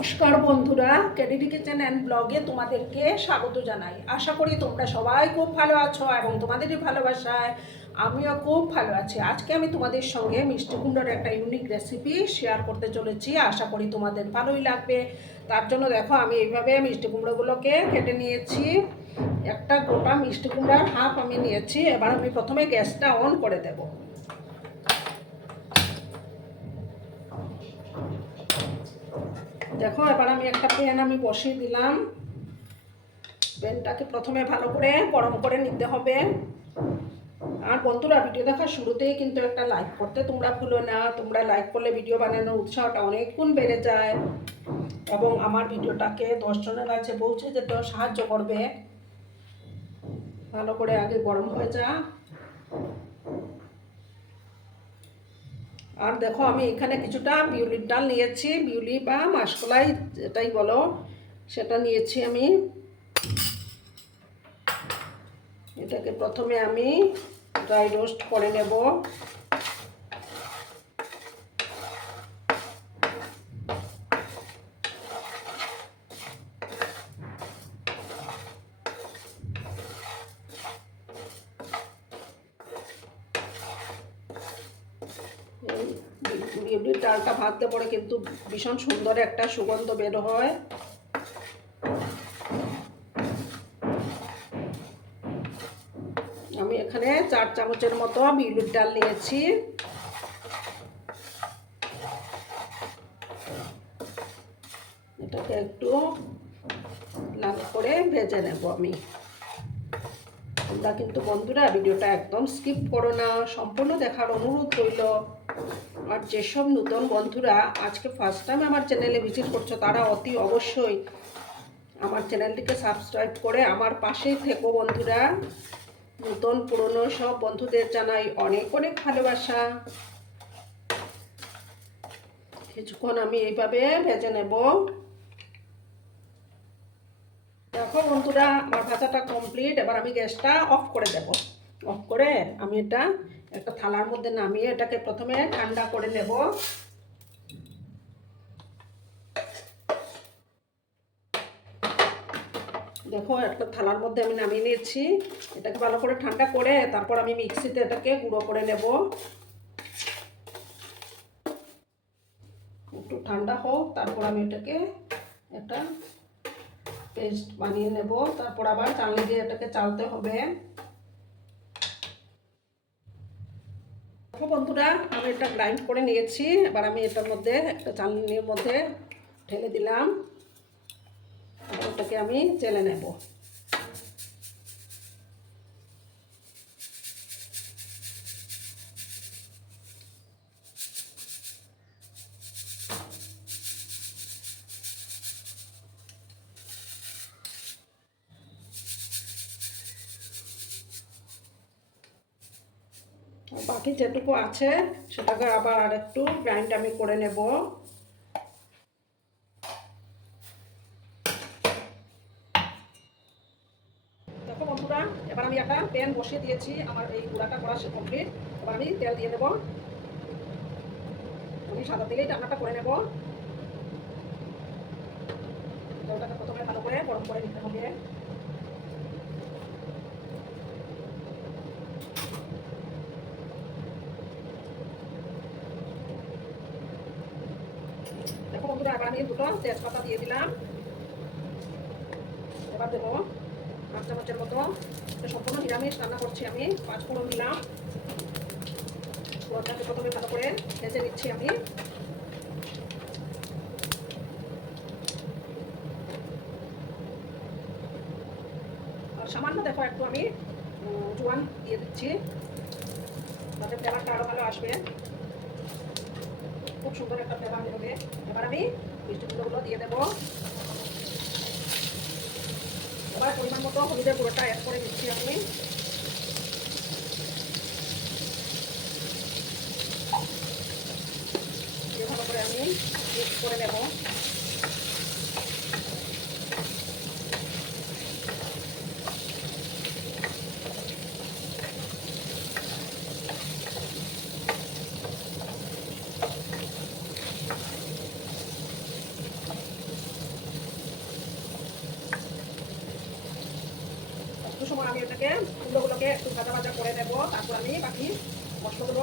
নমস্কার বন্ধুরা ক্যাডিডি kitchen and ব্লগে তোমাদেরকে স্বাগত জানাই। আশা করি তোমরা সবাই খুব ভালো আছো এবং তোমাদেরই ভালোবাসায়। আমিও খুব ভালো আছি। আজকে আমি তোমাদের সঙ্গে মিষ্টি কুমড়োর একটা ইউনিক রেসিপি শেয়ার করতে চলেছি। আশা করি তোমাদের ভালোই লাগবে। তার জন্য দেখো, আমি এইভাবে মিষ্টি কুমড়োগুলোকে কেটে নিয়েছি। একটা গোটা মিষ্টি কুমড়ার হাফ আমি নিয়েছি। এবার আমি প্রথমে গ্যাসটা অন করে দেবো। দেখো, এবার আমি একটা প্যান আমি বসিয়ে দিলাম। প্যানটাকে প্রথমে ভালো করে গরম করে নিতে হবে। আর বন্ধুরা ভিডিও দেখার শুরুতেই কিন্তু একটা লাইক করতে তোমরা ভুলো না। তোমরা লাইক করলে ভিডিও বানানোর উৎসাহটা অনেক গুণ বেড়ে যায়। এবং আমার ভিডিওটাকে দশজনের কাছে পৌঁছে যেতেও সাহায্য করবে। ভালো করে আগে গরম হয়ে যা আর দেখো আমি এখানে কিছুটা বিউলির ডাল নিয়েছি, বিউলি বা মাসকলাই যেটাই বলো, সেটা নিয়েছি আমি। এটাকে প্রথমে আমি ড্রাই রোস্ট করে নেব বিউলির ডালটা পরে কিন্তু ভীষণ সুন্দর একটা সুগন্ধ বের হয়। আমি এখানে চার চামচের মতো বিউলির ডাল নিয়েছি। এটাকে একটু লাল করে ভেজে নেব আমি। তোমরা কিন্তু বন্ধুরা ভিডিওটা একদম স্কিপ করো না, সম্পূর্ণ দেখার অনুরোধ রইল। আর যেসব নতুন বন্ধুরা আজকে ফার্স্ট টাইম আমার চ্যানেলে ভিজিট করছ, তারা অতি অবশ্যই আমার চ্যানেলটিকে সাবস্ক্রাইব করে আমার পাশেই থেকো বন্ধুরা। নতুন, পুরনো সব বন্ধুদের জানাই অনেক অনেক ভালোবাসা। কিছুক্ষণ আমি এইভাবে ভেজে নেব। দেখো বন্ধুরা, আমার ভাজাটা কমপ্লিট এবার আমি গ্যাসটা অফ করে দেব। অফ করে আমি এটা একটা থালার মধ্যে নামিয়ে এটাকে প্রথমে ঠান্ডা করে নেব। দেখো, একটা থালার মধ্যে আমি নামিয়ে নিয়েছি। এটাকে ভালো করে ঠান্ডা করে তারপর আমি মিক্সিতে এটাকে গুঁড়ো করে নেব। একটু ঠান্ডা হোক, তারপর আমি এটাকে একটা পেস্ট বানিয়ে নেব। তারপর আবার চালনি দিয়ে এটাকে চালতে হবে। দেখো বন্ধুরা, আমি এটা গ্রাইন্ড করে নিয়েছি। এবার আমি এটার মধ্যে একটা চালনির মধ্যে ঢেলে দিলাম। ওটাকে আমি চেলে নেব। বাকি যেটুকু আছে, সেটাকে আবার আর একটু গ্রাইন্ড আমি করে নেব। দেখো বন্ধুরা, এবার আমি একটা প্যান বসিয়ে দিয়েছি, আমার এই গুঁড়াটা করা সে কমপ্লিট এবার আমি তেল দিয়ে দেবো। আমি সাদা তেলেই রান্নাটা করে নেব। তেলটাকে প্রথমে ভালো করে গরম করে নিতে হবে দেখো বন্ধুরা এবার আমি দুটো তেজপাতা দিয়ে দিলাম। এবার দেবো পাঁচ চামচের মতো। সম্পূর্ণ নিরামিষ, রান্না করছি আমি। পাঁচ ফোড়ন দিলাম। ফোড়নটাকে প্রথমে ভালো করে ভেজে নিচ্ছি আমি। আর সামান্য দেখো একটু আমি জোয়ান দিয়ে দিচ্ছি। তাতে ফ্লেভারটা আরও ভালো আসবে। খুব সুন্দর একটা ফ্লেভার হবে এবার আমি মিষ্টিগুলোগুলো দিয়ে দেবো। এবার পরিমাণ মতো হলুদের গুঁড়োটা অ্যাড করে দিচ্ছি আমি। ভালো করে আমি মিক্স করে নেব আমি এটাকে কুমড়োগুলোকে একটু ভাজা ভাজা করে দেবো তারপর আমি বাকি মশলাগুলো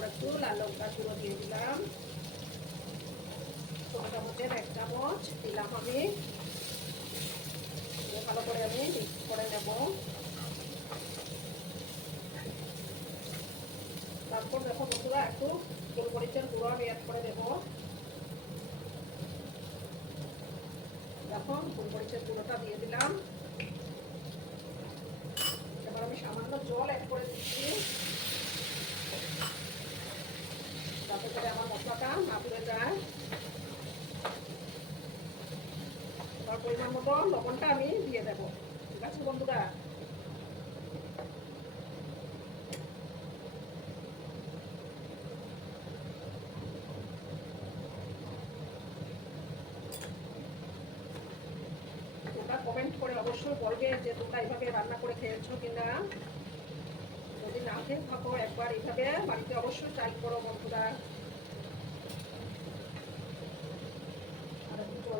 তারপর একটু লাল লঙ্কা গুঁড়ো দিয়ে দিলাম। চামচের এক চামচ দিলাম আমি ভালো করে আমি মিক্স করে নেব। তারপর দেখো বন্ধুরা, একটু গোলমরিচের গুঁড়ো আমি অ্যাড করে দেবো দেখো, গোলমরিচের গুঁড়োটা দিয়ে দিলাম এবার আমি সামান্য জল অ্যাড করে দিচ্ছি যাতে করে আমার মশলাটা পুড়ে যায় এবার পরিমাণ মতো লবণটা আমি দিয়ে দেবো ঠিক আছে বন্ধুরা কমেন্ট করে অবশ্যই বলবে যে তোমরা এইভাবে রান্না করে খেয়েছো কিনা যদি না খেয়ে থাকো, একবার এইভাবে বাড়িতে অবশ্যই ট্রাই করো বন্ধুরা।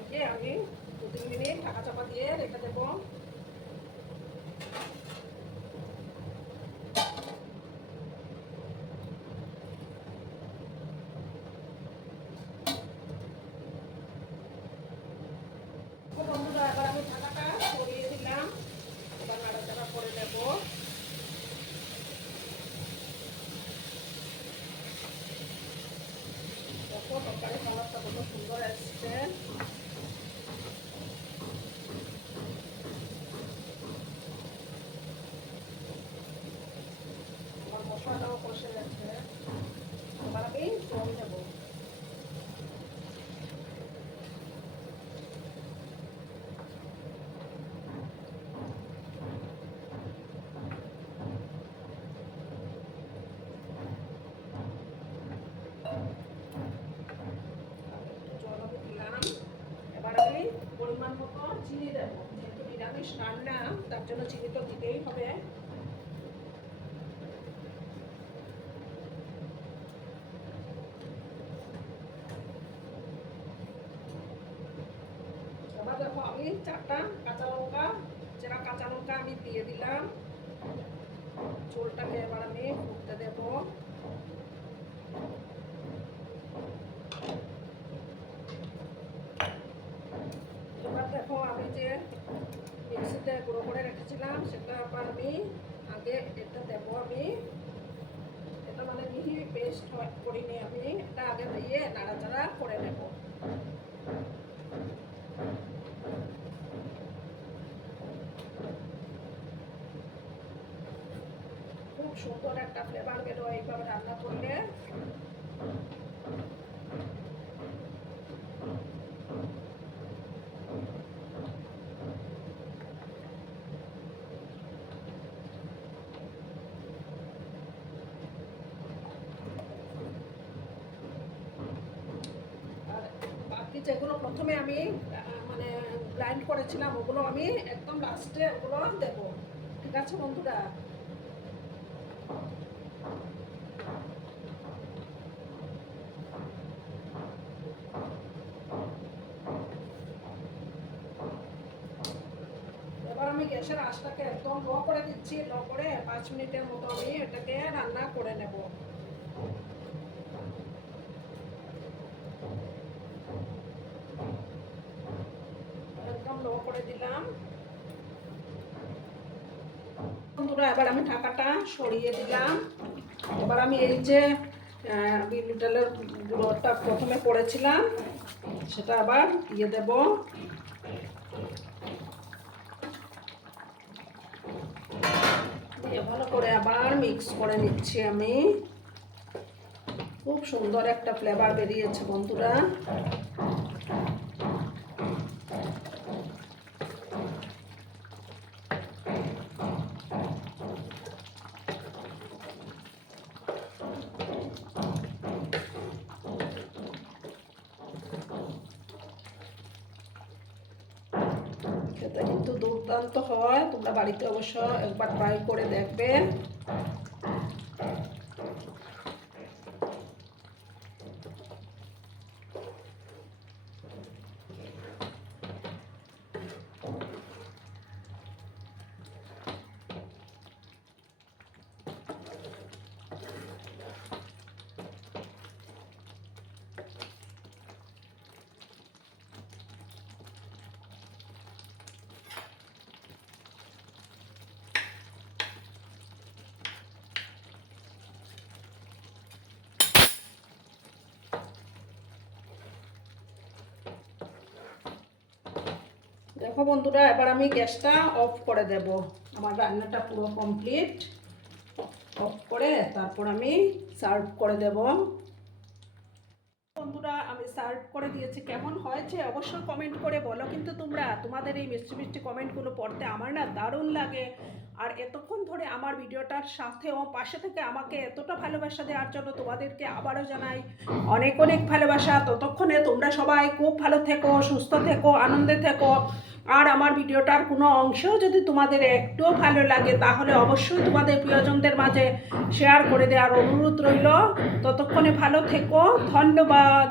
দিয়ে আমি দু তিন মিনিট ঢাকা চাপা দিয়ে রেখে দেবো তো বন্ধুরা এবার আমি ঢাকাটা সরিয়ে দিলাম এবার নাড়াচাড়া করে দেবো দেখো তরকারি কালারটা কত সুন্দর আসছে আমার মশলাটাও কষে যাচ্ছে এবার আমি জল দেবো জল আমি দিলাম এবার আমি পরিমাণ মতো চিনি দেবো। যেহেতু নিরামিষ রান্না তার জন্য চিনি তো দিতেই হবে এবার দেখো আমি চারটা কাঁচা লঙ্কা, যেটা কাঁচা লঙ্কা আমি দিয়ে দিলাম। ঝোলটাকে এবার আমি ফুটতে দেবো। এবার দেখো আমি যে মিক্সিতে গুঁড়ো করে রেখেছিলাম, সেটা আবার আমি আগে এটা দেব আমি। এটা মানে মিহি পেস্ট করিনি আমি, এটা আগে দিয়ে নাড়াচাড়া করে নেব খুব সুন্দর একটা ফ্লেভার বেরোয় এইভাবে রান্না করলে আর বাকি যেগুলো প্রথমে আমি মানে গ্রাইন্ড করেছিলাম, ওগুলো আমি একদম লাস্টে ওগুলো দেবো। ঠিক আছে বন্ধুরা? এবার আমি গ্যাসের আঁচটাকে একদম লো করে দিচ্ছি লো করে পাঁচ মিনিটের মতো আমি এটাকে রান্না করে নেব একদম লো করে দিলাম। বন্ধুরা, এবার আমি ঢাকাটা সরিয়ে দিলাম। এবার আমি এই যে বিউলিটালের গুঁড়োটা প্রথমে করেছিলাম, সেটা আবার দিয়ে দেব। ভালো করে আবার মিক্স করে নিচ্ছি আমি। খুব সুন্দর একটা ফ্লেভার বেরিয়েছে বন্ধুরা। খেতে কিন্তু দুর্দান্ত হয়। তোমরা বাড়িতে অবশ্য একবার ট্রাই করে দেখবে। দেখো বন্ধুরা, এবার আমি গ্যাসটা অফ করে দেব। আমার রান্নাটা পুরো কমপ্লিট অফ করে তারপর আমি সার্ভ করে দেব। বন্ধুরা, আমি সার্ভ করে দিয়েছি। কেমন হয়েছে অবশ্যই কমেন্ট করে বলো। কিন্তু তোমরা, তোমাদের এই মিষ্টি মিষ্টি কমেন্টগুলো পড়তে আমার না দারুণ লাগে। আর এতক্ষণ ধরে আমার ভিডিওটার সাথেও পাশে থেকে আমাকে এতটা ভালোবাসা দেওয়ার জন্য তোমাদেরকে আবারও জানাই অনেক অনেক ভালোবাসা। ততক্ষণে তোমরা সবাই খুব ভালো থেকো, সুস্থ থেকো, আনন্দে থেকো। আর আমার ভিডিওটার কোনো অংশও যদি তোমাদের একটুও ভালো লাগে, তাহলে অবশ্যই তোমাদের প্রিয়জনদের মাঝে শেয়ার করে দেওয়ার অনুরোধ রইল। ততক্ষণে ভালো থেকো, ধন্যবাদ।